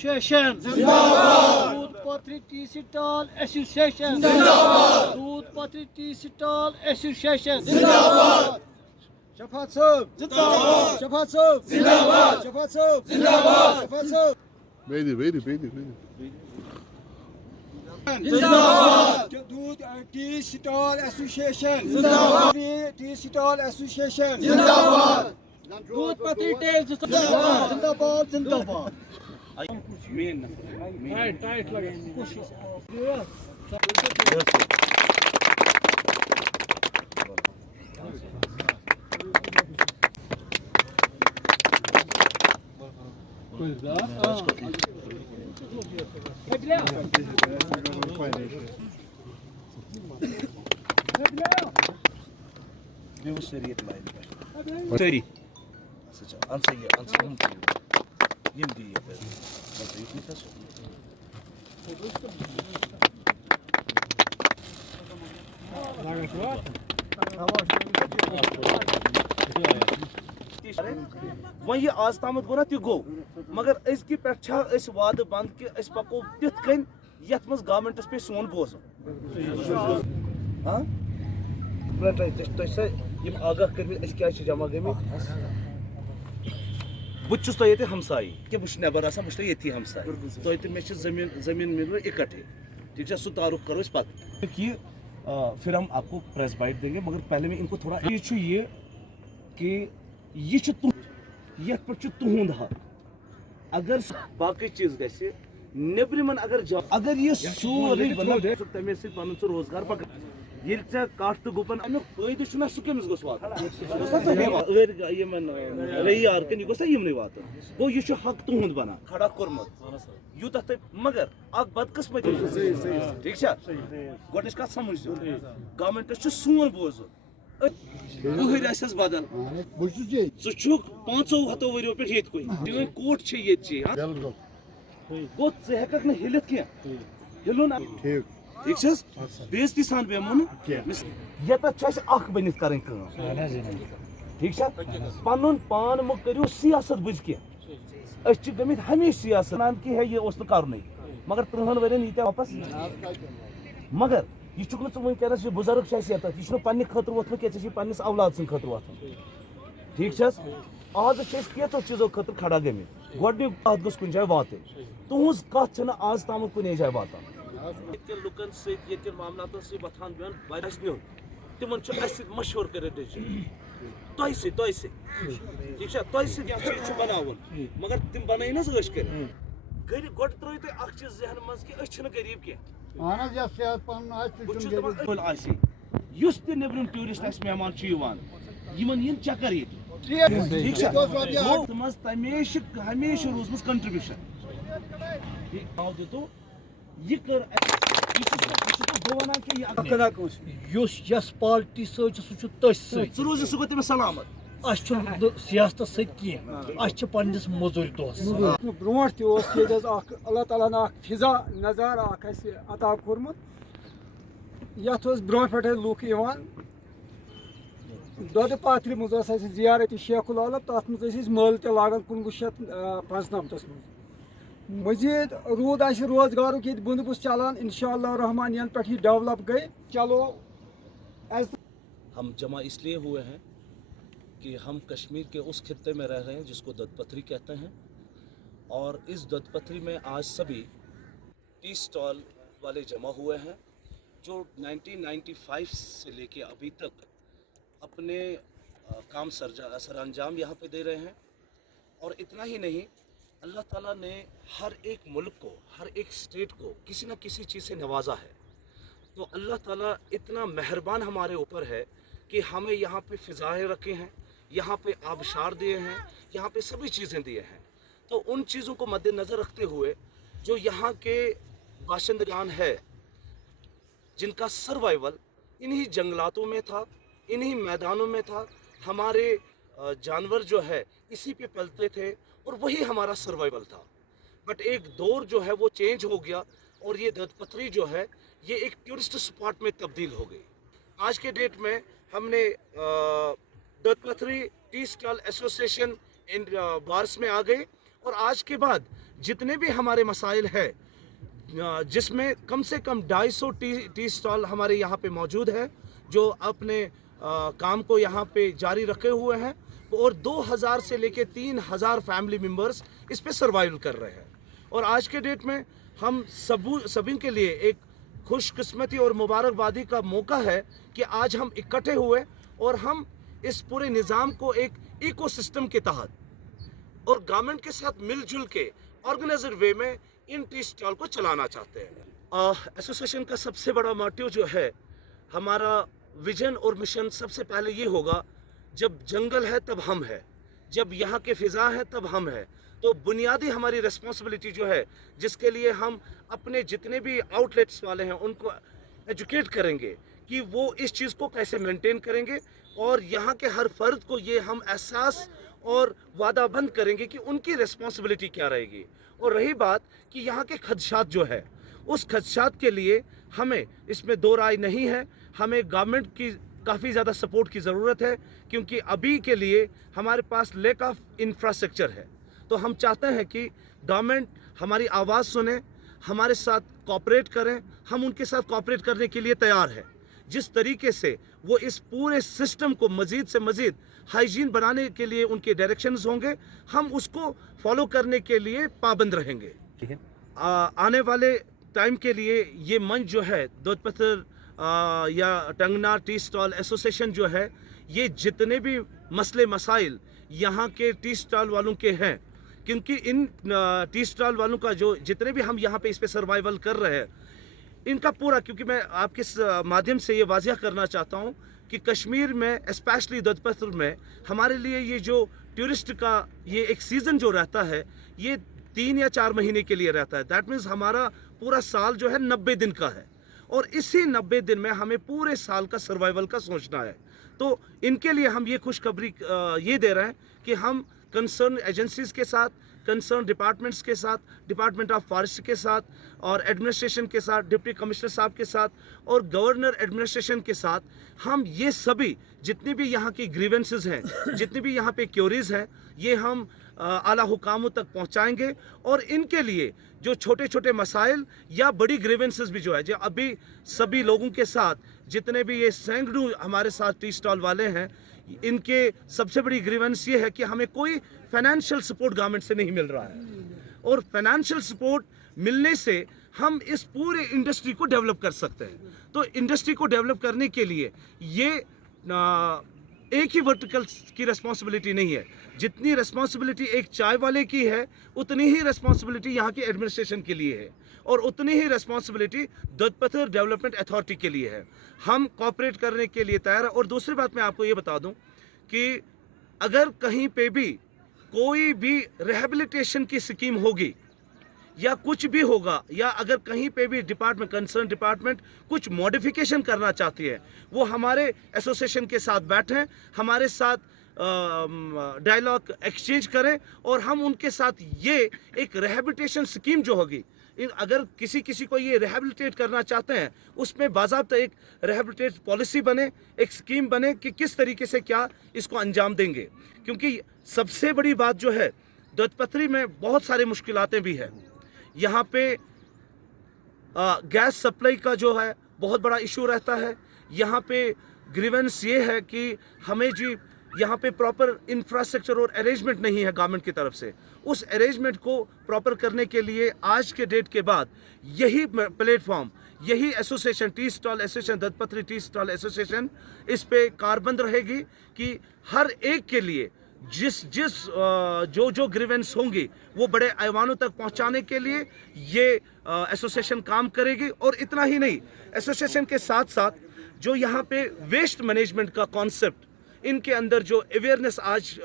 Association Zindabad. Doodh Patri Tea Stall Association Zindabad. Doodh Patri Tea Stall Association Zindabad. Shafaat Sahib Zindabad. Shafaat Sahib Zindabad. Shafaat Sahib Zindabad. Shafaat Sahib Very. Zindabad. Doodh Tea Stall Association Zindabad. Tea Stall Association Zindabad. Doodh Patri Tea Zindabad. Zindabad. Zindabad. Tight lage. Teri. Ansa yem diye. वही आज तामत गो ना तह गो मगर अजकि पे वाद बंद कि पको तिथ कन यथ मज गवर्नमेंटस पे सोन बोज आगाह कर क्या जमा गमित बहुस ये हमसाई कि बहुत नबर आसान बहुत ये हमसाई तो मे जमीन मिल इकट्ठे ठीक है सह तारुफ करो पत कि फिर हम आपको प्रेस बाइट देंगे मगर पहले में इनको थोड़ा ये कि ये तुंद हाथ अगर बाकी चीज गि नेबरिमन अगर ये सोरे तमें पन रोजगार पक ये कट तो गुपन अमुक फायदे सह कमिस गोस रही आरकन यह गोस यमन वात गो यह हक तुंद बना खड़ा कोर्मुत यूत मगर बदकस्मत ठीक गोड कत समझ गवर्नमेंट सोन बोज बुहर बदल सह 500 वरियो पे ये कोट गो हेक हिलित क्या हिलुन ठीक बेजती सान बेमुन यत बनित कर ठीक पन पान मो करो सियासत बुझ क्या गमित हमेशा सियासत कि है ये कर मगर 3 वन ये वापस मगर यह वनस बुजुर्ग यह पे खतर वोथम क्या पे औलाद सद खतर वोथम ठीक आज कैसो चीजों खतर खड़ा गमित गोडनिक कत गो कुछ जाए वात तुज कत आज तम कुछ जाए वात लुकन सत मामलात वथान बिहान तिमन मशवर कर तह ठीक चीज बनावन मगर तिम बन ना स कर गोड त्रो तुम चीज जहन मज कि गरीब क्या नेबरम टूरिस्ट मेहमान इन चक्कर ये हमेशा रोजम कंट्रीब्यूशन दितो यह कर पार्टी सह रोज सह गो सलामत सियासत सत्य पन्नस मजूर दोस ब्रो अल्लाह ताला फिजा नजार अता कोर्मुत यथ ब्रो पे लूक दौद पाथर मज जियारत शेखुल आलम तथ मज मल तगन 1995 मजीद रूद रोजगार ये बंदोबस्त चलान इंशाअल्लाह रहमान यन पे डेवलप गई चलो हम जमा इसलिए हुए हैं कि हम कश्मीर के उस खित्ते में रह रहे हैं जिसको ददपथरी कहते हैं और इस ददपथरी में आज सभी टी स्टॉल वाले जमा हुए हैं जो 1995 से लेके अभी तक अपने काम सरअंजाम यहाँ पे दे रहे हैं और इतना ही नहीं अल्लाह ताला ने हर एक मुल्क को हर एक स्टेट को किसी न किसी चीज़ से नवाजा है तो अल्लाह ताला इतना मेहरबान हमारे ऊपर है कि हमें यहाँ पे फ़िज़ाएँ रखे हैं यहाँ पे आबशार दिए हैं यहाँ पे सभी चीज़ें दिए हैं तो उन चीज़ों को मद्देनज़र रखते हुए जो यहाँ के बाशिंदगान है जिनका सर्वाइवल इन्हीं जंगलातों में था इन्हीं मैदानों में था हमारे जानवर जो है इसी पे पलते थे और वही हमारा सर्वाइवल था बट एक दौर जो है वो चेंज हो गया और ये ददपथरी जो है ये एक टूरिस्ट स्पॉट में तब्दील हो गई आज के डेट में हमने ददपथरी T stall association in bars में आ गए और आज के बाद जितने भी हमारे मसाइल है, जिसमें कम से कम 250 टी स्टॉल हमारे यहाँ पे मौजूद है जो अपने काम को यहाँ पे जारी रखे हुए हैं, और 2000 से लेके 3000 फैमिली मेंबर्स इस पे सर्वाइव कर रहे हैं। और आज के डेट में हम सभी के लिए एक खुशकिस्मती और मुबारकबादी का मौका है कि आज हम इकट्ठे हुए और हम इस पूरे निज़ाम को एक इकोसिस्टम के तहत और गवर्नमेंट के साथ मिलजुल के ऑर्गेनाइजर वे में इन टी स्टॉल को चलाना चाहते हैं। एसोसिएशन का सबसे बड़ा मोटिव जो है, हमारा विजन और मिशन सबसे पहले ये होगा, जब जंगल है तब हम है, जब यहाँ के फिजा है तब हम है। तो बुनियादी हमारी रिस्पॉन्सिबिलिटी जो है, जिसके लिए हम अपने जितने भी आउटलेट्स वाले हैं उनको एजुकेट करेंगे कि वो इस चीज़ को कैसे मेंटेन करेंगे, और यहाँ के हर फर्द को ये हम एहसास और वादाबंद करेंगे कि उनकी रिस्पॉन्सिबिलिटी क्या रहेगी। और रही बात कि यहाँ के खदशात जो है, उस खदशात के लिए हमें इसमें दो राय नहीं है, हमें गवर्नमेंट की काफ़ी ज़्यादा सपोर्ट की ज़रूरत है, क्योंकि अभी के लिए हमारे पास लैक ऑफ इंफ्रास्ट्रक्चर है। तो हम चाहते हैं कि गवर्नमेंट हमारी आवाज़ सुने, हमारे साथ कोऑपरेट करें, हम उनके साथ कोऑपरेट करने के लिए तैयार हैं। जिस तरीके से वो इस पूरे सिस्टम को मज़ीद से मज़ीद हाइजीन बनाने के लिए उनके डायरेक्शंस होंगे, हम उसको फॉलो करने के लिए पाबंद रहेंगे। आने वाले टाइम के लिए ये मंच जो है, दोदपथर या टंगना टी स्टॉल एसोसिएशन जो है, ये जितने भी मसले मसाइल यहाँ के टी स्टॉल वालों के हैं, क्योंकि इन टी स्टॉल वालों का जो जितने भी हम यहाँ पे इस पे सर्वाइवल कर रहे हैं, इनका पूरा, क्योंकि मैं आपके माध्यम से ये वाज़िया करना चाहता हूँ कि कश्मीर में स्पेशली दोदपथर में हमारे लिए ये जो टूरिस्ट का ये एक सीज़न जो रहता है, ये 3 या 4 महीने के लिए रहता है। दैट मीन्स हमारा पूरा साल जो है 90 दिन का है, और इसी 90 दिन में हमें पूरे साल का सर्वाइवल का सोचना है। तो इनके लिए हम ये खुशखबरी ये दे रहे हैं कि हम कंसर्न एजेंसीज़ के साथ, कंसर्न डिपार्टमेंट्स के साथ, डिपार्टमेंट ऑफ फॉरेस्ट के साथ और एडमिनिस्ट्रेशन के साथ, डिप्टी कमिश्नर साहब के साथ और गवर्नर एडमिनिस्ट्रेशन के साथ, हम ये सभी जितनी भी यहाँ की ग्रीवेंसेस हैं, जितनी भी यहाँ पे क्यूरीज हैं, ये हम आला हुकामों तक पहुँचाएंगे। और इनके लिए जो छोटे छोटे मसाइल या बड़ी ग्रीवेंसेस भी जो है, जो अभी सभी लोगों के साथ जितने भी ये सैकड़ों हमारे साथ टी स्टॉल वाले हैं, इनके सबसे बड़ी ग्रीवेंस ये है कि हमें कोई फाइनेंशियल सपोर्ट गवर्नमेंट से नहीं मिल रहा है, और फाइनेंशियल सपोर्ट मिलने से हम इस पूरे इंडस्ट्री को डेवलप कर सकते हैं। तो इंडस्ट्री को डेवलप करने के लिए ये एक ही वर्टिकल की रिस्पॉन्सिबिलिटी नहीं है। जितनी रिस्पॉन्सिबिलिटी एक चाय वाले की है, उतनी ही रिस्पॉन्सिबिलिटी यहाँ की एडमिनिस्ट्रेशन के लिए है, और उतनी ही रिस्पॉन्सिबिलिटी दोदपथर डेवलपमेंट अथॉरिटी के लिए है। हम कोऑपरेट करने के लिए तैयार है। और दूसरी बात मैं आपको ये बता दूं कि अगर कहीं पे भी कोई भी रिहेबिलिटेशन की स्कीम होगी या कुछ भी होगा, या अगर कहीं पे भी डिपार्टमेंट, कंसर्न डिपार्टमेंट कुछ मॉडिफिकेशन करना चाहती है, वो हमारे एसोसिएशन के साथ बैठें, हमारे साथ डायलॉग एक्सचेंज करें, और हम उनके साथ ये एक रिहेबिलिटेशन स्कीम जो होगी, अगर किसी को ये रिहेबिलिटेट करना चाहते हैं, उसमें बाज़ाब्ता एक रिहेबिलिटेट पॉलिसी बने, एक स्कीम बने कि किस तरीके से क्या इसको अंजाम देंगे। क्योंकि सबसे बड़ी बात जो है, दोदपथरी में बहुत सारी मुश्किलातें भी हैं। यहाँ पे गैस सप्लाई का जो है बहुत बड़ा इशू रहता है। यहाँ पे ग्रीवेंस ये है कि हमें जी यहाँ पे प्रॉपर इंफ्रास्ट्रक्चर और अरेंजमेंट नहीं है गवर्नमेंट की तरफ से। उस अरेंजमेंट को प्रॉपर करने के लिए आज के डेट के बाद यही प्लेटफॉर्म, यही association, tea stall association, Dodpathri tea stall association, इस पे कारबंद रहेगी कि हर एक के लिए जो ग्रीवेंस होंगी वो बड़े ऐवानों तक पहुंचाने के लिए ये एसोसिएशन काम करेगी। और इतना ही नहीं, एसोसिएशन के साथ साथ जो यहाँ पे वेस्ट मैनेजमेंट का कॉन्सेप्ट, इनके अंदर जो अवेयरनेस आज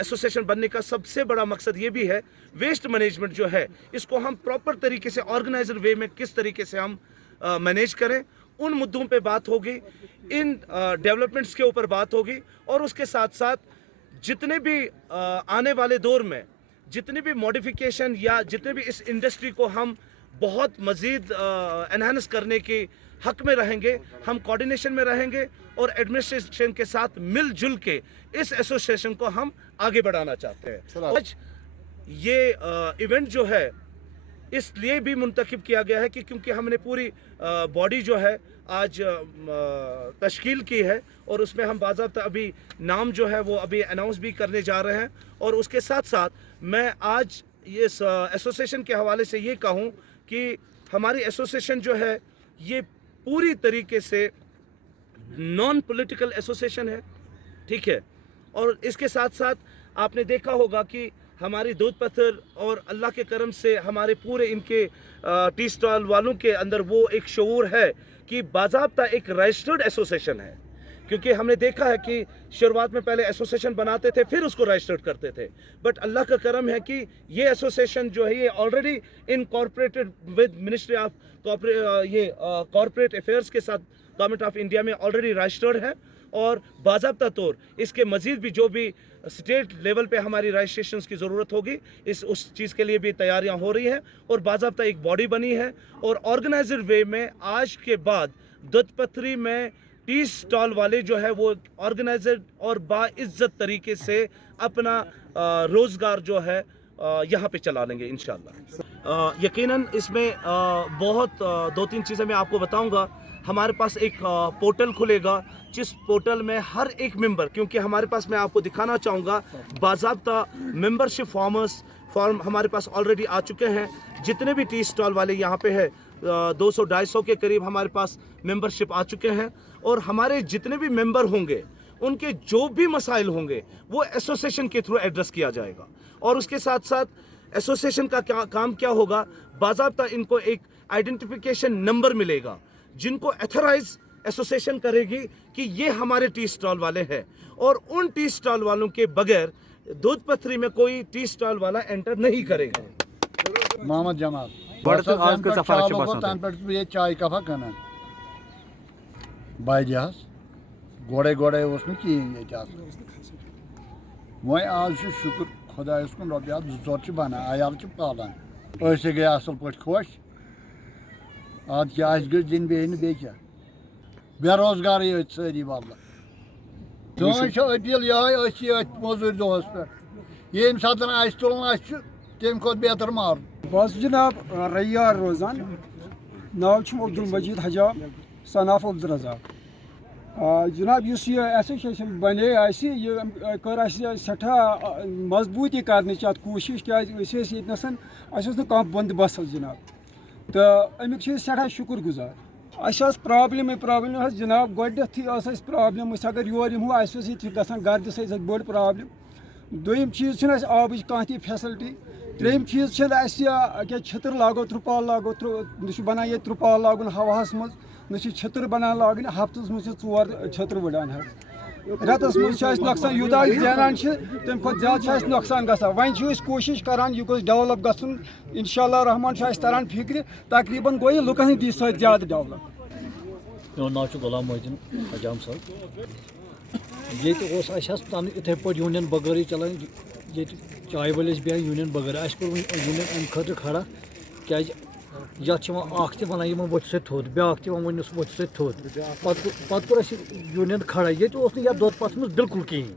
एसोसिएशन बनने का सबसे बड़ा मकसद ये भी है, वेस्ट मैनेजमेंट जो है इसको हम प्रॉपर तरीके से ऑर्गेनाइजर वे में किस तरीके से हम मैनेज करें, उन मुद्दों पे बात होगी, इन डेवलपमेंट्स के ऊपर बात होगी। और उसके साथ साथ जितने भी आने वाले दौर में जितने भी मॉडिफिकेशन या जितने भी इस इंडस्ट्री को हम बहुत मज़ीद एनहांस करने के हक में रहेंगे, हम कोऑर्डिनेशन में रहेंगे और एडमिनिस्ट्रेशन के साथ मिलजुल के इस एसोसिएशन को हम आगे बढ़ाना चाहते हैं। आज ये इवेंट जो है इसलिए भी मुंतखब किया गया है कि क्योंकि हमने पूरी बॉडी जो है आज तश्कील की है और उसमें हम बाज़ाब्ता अभी नाम जो है वो अभी अनाउंस भी करने जा रहे हैं। और उसके साथ साथ मैं आज इस एसोसिएशन के हवाले से ये कहूँ कि हमारी एसोसिएशन जो है ये पूरी तरीके से नॉन पॉलिटिकल एसोसिएशन है, ठीक है। और इसके साथ साथ आपने देखा होगा कि हमारी दूध पत्थर और अल्लाह के करम से हमारे पूरे इनके टी स्टॉल वालों के अंदर वो एक शऊर है कि बाज़ाब्ता एक रजिस्टर्ड एसोसिएशन है। क्योंकि हमने देखा है कि शुरुआत में पहले एसोसिएशन बनाते थे फिर उसको रजिस्टर्ड करते थे, बट अल्लाह का करम है कि ये एसोसिएशन जो है ये already incorporated with ministry of corporate affairs के साथ गवर्नमेंट ऑफ इंडिया में ऑलरेडी रजिस्टर्ड है। और बाज़ाब्ता तौर इसके मज़ीद भी जो भी स्टेट लेवल पे हमारी रजिस्ट्रेशन की ज़रूरत होगी उस चीज़ के लिए भी तैयारियां हो रही हैं और बाज़ाब्ता एक बॉडी बनी है। और ऑर्गेनाइजर वे में आज के बाद दुधपथरी में टी स्टॉल वाले जो है वो ऑर्गेनाइजर और बाइज्जत तरीके से अपना रोज़गार जो है यहाँ पे चला लेंगे इंशाल्लाह। यकीनन इसमें बहुत दो तीन चीज़ें मैं आपको बताऊंगा। हमारे पास एक पोर्टल खुलेगा जिस पोर्टल में हर एक मेंबर, क्योंकि हमारे पास मैं आपको दिखाना चाहूँगा बाज़ाब्ता मेंबरशिप फॉर्म हमारे पास ऑलरेडी आ चुके हैं। जितने भी टी स्टॉल वाले यहाँ पे है 200-250 के करीब हमारे पास मेंबरशिप आ चुके हैं। और हमारे जितने भी मेंबर होंगे उनके जो भी मसाइल होंगे वो एसोसिएशन के थ्रू एड्रेस किया जाएगा। और उसके साथ साथ एसोसिएशन का काम क्या होगा, बाज़ाब्ता इनको एक आइडेंटिफिकेशन नंबर मिलेगा जिनको एथराइज एसोसिएशन करेगी कि ये हमारे टी स्टॉल वाले हैं। और उन टी स्टॉल वालों के बगैर दूध पथरी में कोई टी स्टॉल वाला एंटर नहीं करेगा। मोहम्मद जमाल आज का सफर ये चाय कफा कन बाजहस गोड़े गोड़े ये वह आज शुक्र खुदायस कुन रबिया 2 बना आयाल पालान गए असल पे खुश आज क्या दिन बेन बे क्या बेरोजगार सारी वाला तुम अपील ये मजूर दोहस पे ये सात तुलन तम खुद बेहतर मार बस जनाब रैयार रोजान नाव अब्दुल मजीद हजाम सनाफ अब्दुल रज़ाक। जनाब इस एसोसिएशन बने यह कर सठा मजबूती कर कोशिश क्या बंदोबस्त जनाब, तो अमुक सठा शुक्र गुजार। प्रॉब्लम जनाब गोथी प्रॉब्लम अगर योर गो गर्द बड़ प्रॉब्लम। दोम चीज़ आबच कह फैसिलिटी। त्रेम चीज़ क्या छतर लागो त्रुपाल लागो न बना ये त्रुपाल लागन हवास मज न छतर बना लागन हफ्तस मज 4 छतर वड़ान रतस मज नौकसान यूत जानान तम खुद ज्यादा नौकसान ग वन कोशिश करान यह डेवलप गन इंशाअल्लाह रहमान तरान फिक्र तकरीबन गो यह लुकन दी सत ज्यादा डेवलप। मेरा नाम गुलाम मोहद्दीन हजाम साहब। ये तन इथे पे यूनियन बगैर चलान ये चाय वाले बेहन यूनियन बगैर यूनियन अम खतर खड़ा क्या ये वन वो से थोद ब्या वन वो से थोद पत् कोर यूनियन खड़ा ये दुध पथ मज बिल्कुल कहें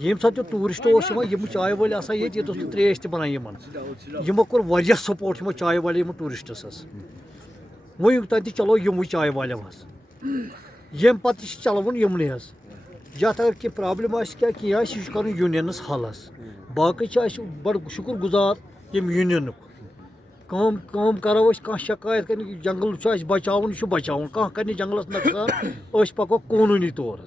ये सात टूरिस्ट चाय वाले ये त्रेश बनान यमो कोर वारिया सपोर्ट यमो चाय वाले टूरिस्टस वो तत चलो यम चाय वाले ये पे चलवन यमन या अगर कह प्रॉब्लम क्या कर यूनियनस हलस बाकी बड़ शुक्र गुजार यम यूनियन कम करो कह शिकायत कर जंगल बचावन कह कर जंगलस नुकसान पको कानूनी तौर।